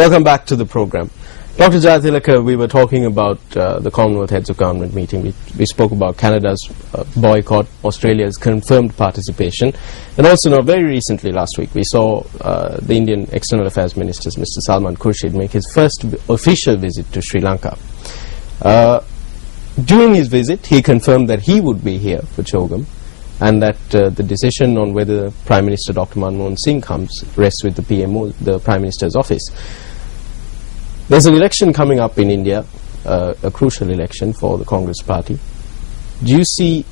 Welcome back to the program. Dr. Jayatilleka, we were talking about the Commonwealth Heads of Government meeting. We spoke about Canada's boycott, Australia's confirmed participation, and also now very recently last week we saw the Indian External Affairs Minister, Mr. Salman Khurshid, make his first official visit to Sri Lanka. During his visit, he confirmed that he would be here for CHOGM, and that the decision on whether Prime Minister Dr. Manmohan Singh comes rests with the PMO, the Prime Minister's office. There's an election coming up in India, a crucial election for the Congress party. Do you see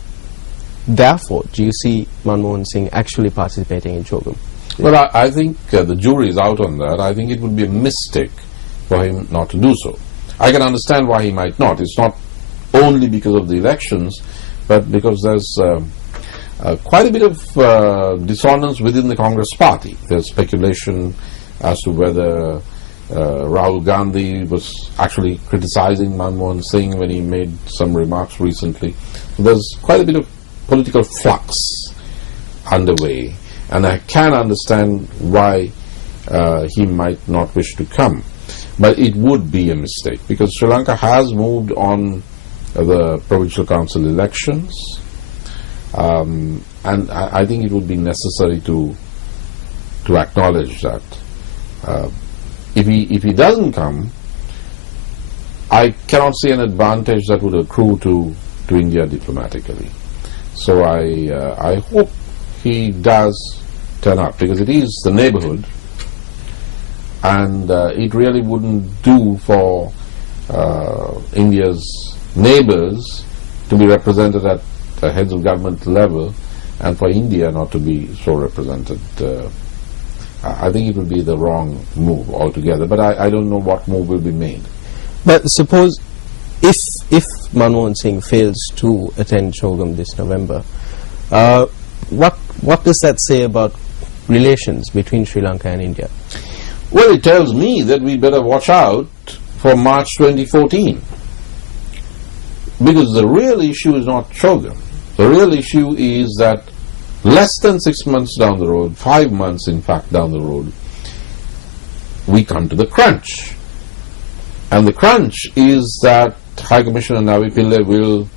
Manmohan Singh actually participating in CHOGM? Well, I think the jury is out on that. I think it would be a mistake for him not to do so. I can understand why he might not. It's not only because of the elections, but because there's quite a bit of dissonance within the Congress party. There's speculation as to whether Rahul Gandhi was actually criticizing Manmohan Singh when he made some remarks recently. So there's quite a bit of political flux underway, and I can understand why he might not wish to come. But it would be a mistake, because Sri Lanka has moved on the provincial council elections, and I think it would be necessary to acknowledge that. If he doesn't come, I cannot see an advantage that would accrue to India diplomatically. So I hope he does turn up, because it is the neighborhood, and it really wouldn't do for India's neighbors to be represented at the heads of government level, and for India not to be so represented. I think it would be the wrong move altogether, but I don't know what move will be made. But suppose if Manmohan Singh fails to attend CHOGM this November, what does that say about relations between Sri Lanka and India? Well, it tells me that we better watch out for March 2014, because the real issue is not CHOGM. The real issue is that less than 6 months down the road, 5 months in fact down the road, we come to the crunch. And the crunch is that High Commissioner Navi Pillai will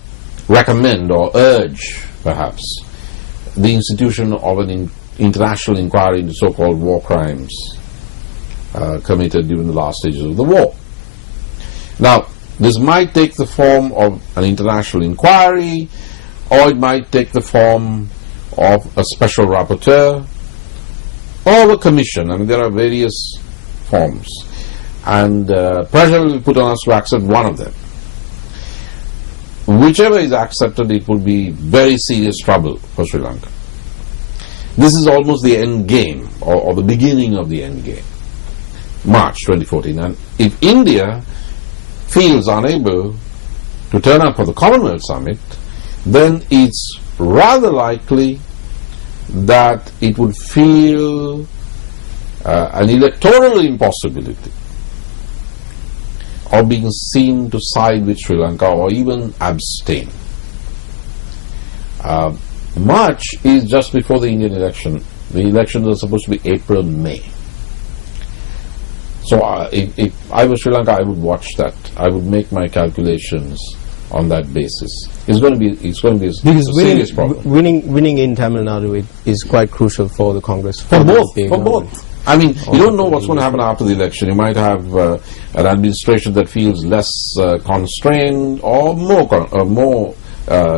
recommend or urge, perhaps, the institution of an international inquiry into so-called war crimes committed during the last stages of the war. Now, this might take the form of an international inquiry, or it might take the form of a special rapporteur or a commission. I mean, there are various forms, and pressure will be put on us to accept one of them. Whichever is accepted, it will be very serious trouble for Sri Lanka. This is almost the end game, or the beginning of the end game, March 2014. And if India feels unable to turn up for the Commonwealth Summit, then it's rather likely that it would feel an electoral impossibility of being seen to side with Sri Lanka or even abstain. March is just before the Indian election. The elections are supposed to be April, May. So if I was Sri Lanka, I would watch that. I would make my calculations on that basis. It's going to be a serious problem. Winning in Tamil Nadu is quite crucial for the Congress. For both. I mean, you don't know what's going to happen after the election. You might have an administration that feels less constrained or more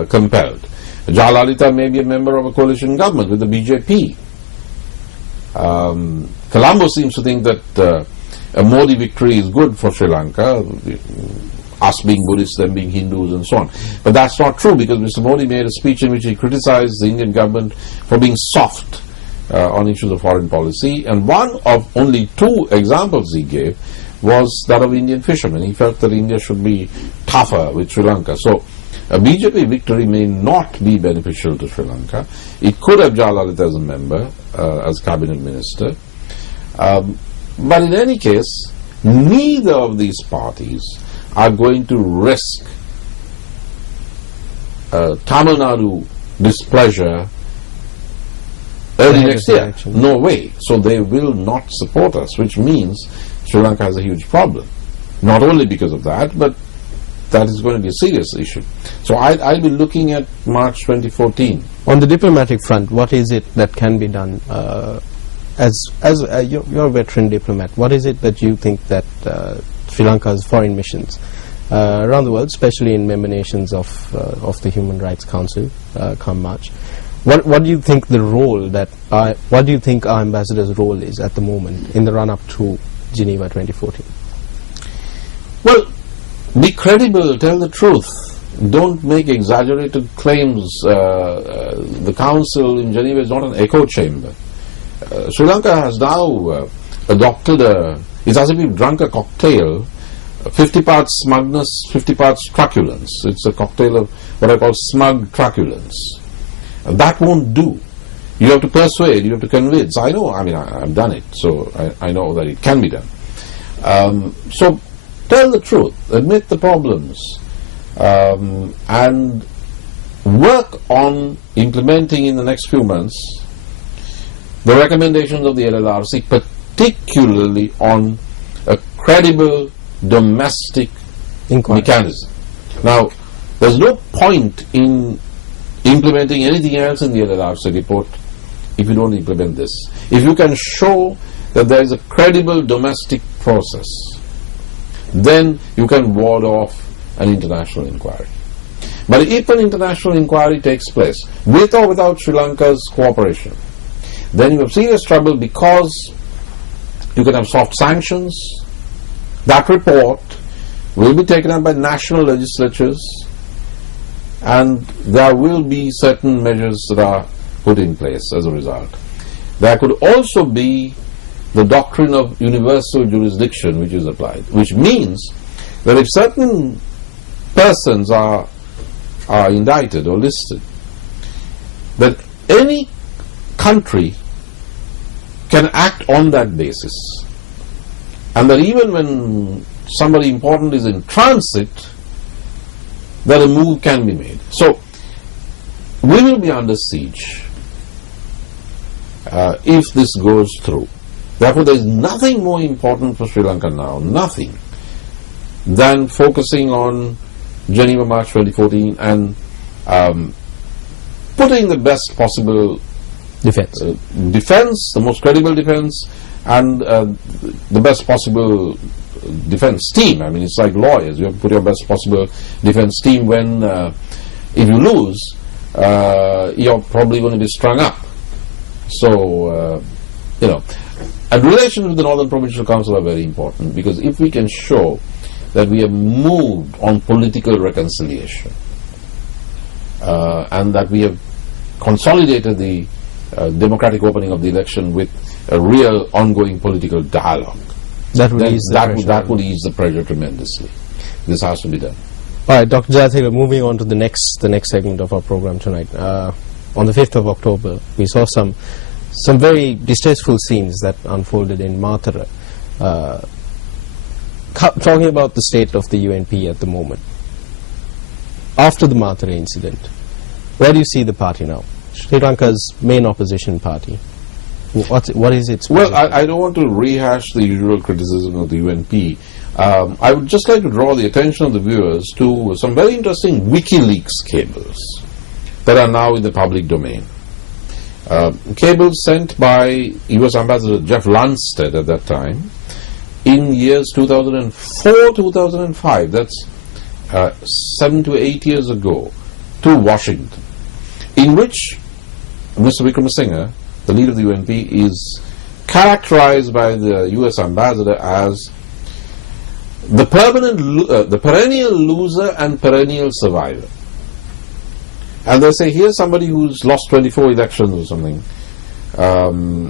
compelled. Jayatilleka may be a member of a coalition government with the BJP. Colombo seems to think that a Modi victory is good for Sri Lanka, us being Buddhists, them being Hindus, and so on. But that's not true, because Mr. Modi made a speech in which he criticized the Indian government for being soft on issues of foreign policy, and one of only 2 examples he gave was that of Indian fishermen. He felt that India should be tougher with Sri Lanka. So a BJP victory may not be beneficial to Sri Lanka. It could have Jayatilleka as a member, as cabinet minister. But in any case, neither of these parties are going to risk Tamil Nadu displeasure early next year. No way. So they will not support us, which means Sri Lanka has a huge problem. Not only because of that, but that is going to be a serious issue. So I'll be looking at March 2014. On the diplomatic front, what is it that can be done? You're a veteran diplomat, what is it that you think that Sri Lanka's foreign missions around the world, especially in member nations of the Human Rights Council come March, what do you think the role what do you think our ambassador's role is at the moment in the run-up to Geneva 2014? Well, be credible, tell the truth. Don't make exaggerated claims. The council in Geneva is not an echo chamber. Sri Lanka has now adopted it's as if you've drunk a cocktail, 50 parts smugness, 50 parts truculence. It's a cocktail of what I call smug truculence. That won't do. You have to persuade, you have to convince. I know, I've done it, so I know that it can be done. So tell the truth, admit the problems, and work on implementing in the next few months the recommendations of the LLRC, particularly on a credible domestic mechanism. Now, there's no point in implementing anything else in the LLRC report if you don't implement this. If you can show that there is a credible domestic process, then you can ward off an international inquiry. But if an international inquiry takes place, with or without Sri Lanka's cooperation, then you have serious trouble, because you can have soft sanctions. That report will be taken up by national legislatures, and there will be certain measures that are put in place as a result. There could also be the doctrine of universal jurisdiction which is applied, which means that if certain persons are indicted or listed, that any country can act on that basis, and that even when somebody important is in transit, that a move can be made. So we will be under siege if this goes through. Therefore, there is nothing more important for Sri Lanka now, nothing, than focusing on Geneva March 2014 and putting the best possible defense, the most credible defense, and the best possible defense team. I mean, it's like lawyers. You have to put your best possible defense team when, if you lose, you're probably going to be strung up. So, and relations with the Northern Provincial Council are very important, because if we can show that we have moved on political reconciliation and that we have consolidated the democratic opening of the election with a real ongoing political dialogue, that would ease the pressure tremendously. This has to be done. All right, Dr. Jayatilleka, moving on to the next segment of our program tonight. On the 5th of October, we saw some very distasteful scenes that unfolded in Mathura. Talking about the state of the UNP at the moment, after the Mathura incident, where do you see the party now? Sri Lanka's main opposition party. What is its position? Well, I don't want to rehash the usual criticism of the UNP. I would just like to draw the attention of the viewers to some very interesting WikiLeaks cables that are now in the public domain. Cables sent by US Ambassador Jeff Lunstead at that time in years 2004-2005, that's 7 to 8 years ago, to Washington, in which Mr. Wickremesinghe, the leader of the UNP, is characterized by the US Ambassador as the perennial loser and perennial survivor. And they say, here's somebody who's lost 24 elections or something.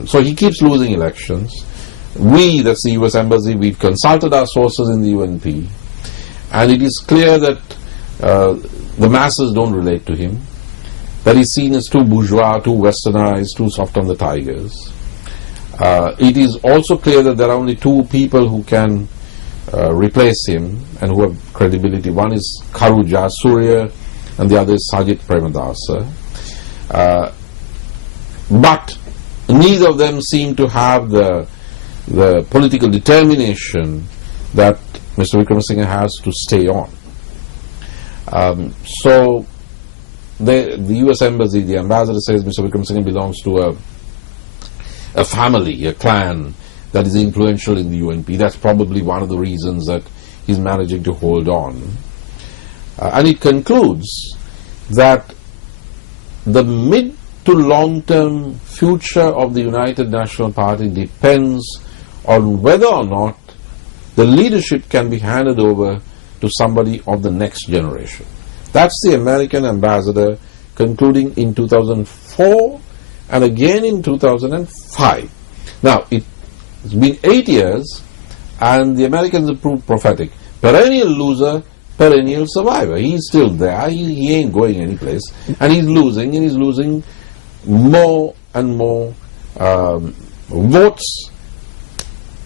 So he keeps losing elections. That's the US Embassy, we've consulted our sources in the UNP, and it is clear that the masses don't relate to him, that he's seen as too bourgeois, too westernized, too soft on the tigers. It is also clear that there are only two people who can replace him and who have credibility. One is Karu Jayasuriya and the other is Sajit Premadasa. But neither of them seem to have the the political determination that Mr. Wickremesinghe has to stay on. So the US Embassy, the ambassador says Mr. Wickremesinghe belongs to a family, a clan that is influential in the UNP. That's probably one of the reasons that he's managing to hold on. And it concludes that the mid to long-term future of the United National Party depends on whether or not the leadership can be handed over to somebody of the next generation. That's the American ambassador concluding in 2004 and again in 2005. Now, it's been 8 years and the Americans have proved prophetic. Perennial loser, perennial survivor. He's still there. He ain't going anyplace. And he's losing more and more votes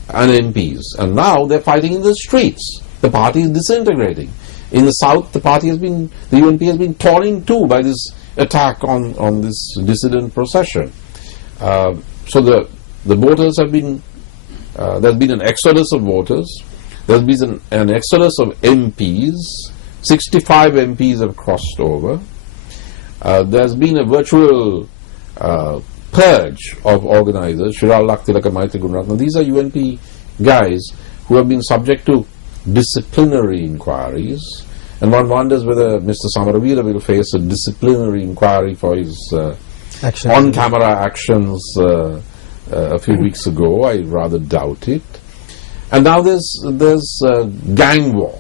and MPs. And now they're fighting in the streets. The party is disintegrating. In the South, the UNP has been torn in two by this attack on this dissident procession. So the voters have been, there's been an exodus of voters. There's been an exodus of MPs. 65 MPs have crossed over. There's been a virtual purge of organizers. Jayatilleka, Maitri Gunaratne. These are UNP guys who have been subject to disciplinary inquiries, and one wonders whether Mr. Samaravira will face a disciplinary inquiry for his on-camera actions a few weeks ago. I rather doubt it. And now there's gang war.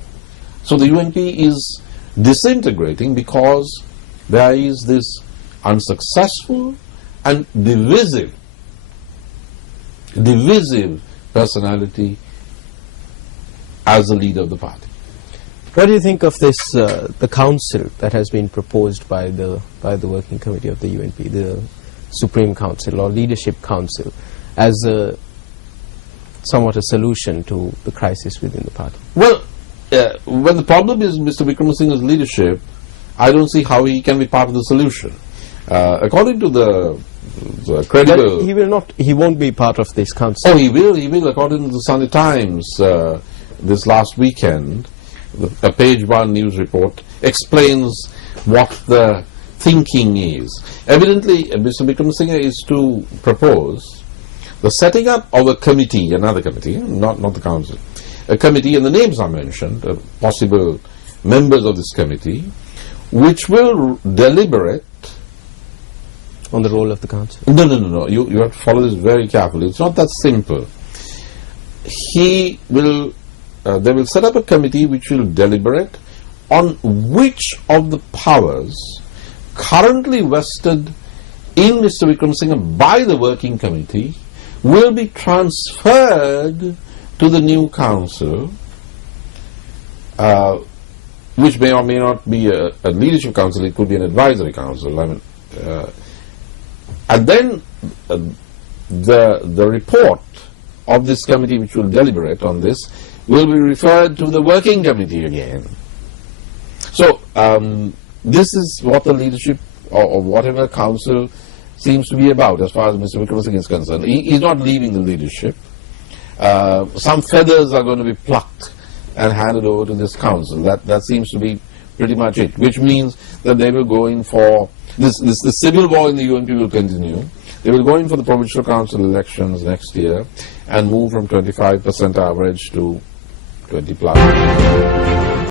So the UNP is disintegrating because there is this unsuccessful and divisive personality as the leader of the party. What do you think of this, the council that has been proposed by the working committee of the UNP, the Supreme Council or Leadership Council, as somewhat a solution to the crisis within the party? Well, when the problem is Mr. Wickremesinghe's leadership, I don't see how he can be part of the solution. According to the credible... But he won't be part of this council. Oh, he will. According to the Sunday Times, this last weekend, a page 1 news report explains what the thinking is. Evidently, Mr. Wickremesinghe is to propose the setting up of a committee, another committee, not the council, a committee, and the names are mentioned, possible members of this committee, which will deliberate on the role of the council. No. You have to follow this very carefully. It's not that simple. They will set up a committee which will deliberate on which of the powers currently vested in Mr. Wickremesinghe by the working committee will be transferred to the new council, which may or may not be a leadership council. It could be an advisory council. And then the report of this committee which will deliberate on this will be referred to the working committee again. So this is what the leadership or whatever council seems to be about as far as Mr. Wickremesinghe is concerned. He's not leaving the leadership. Some feathers are going to be plucked and handed over to this council. That seems to be pretty much it, which means that they will go in for the civil war in the UNP will continue. They will go in for the provincial council elections next year and move from 25% average to 20+.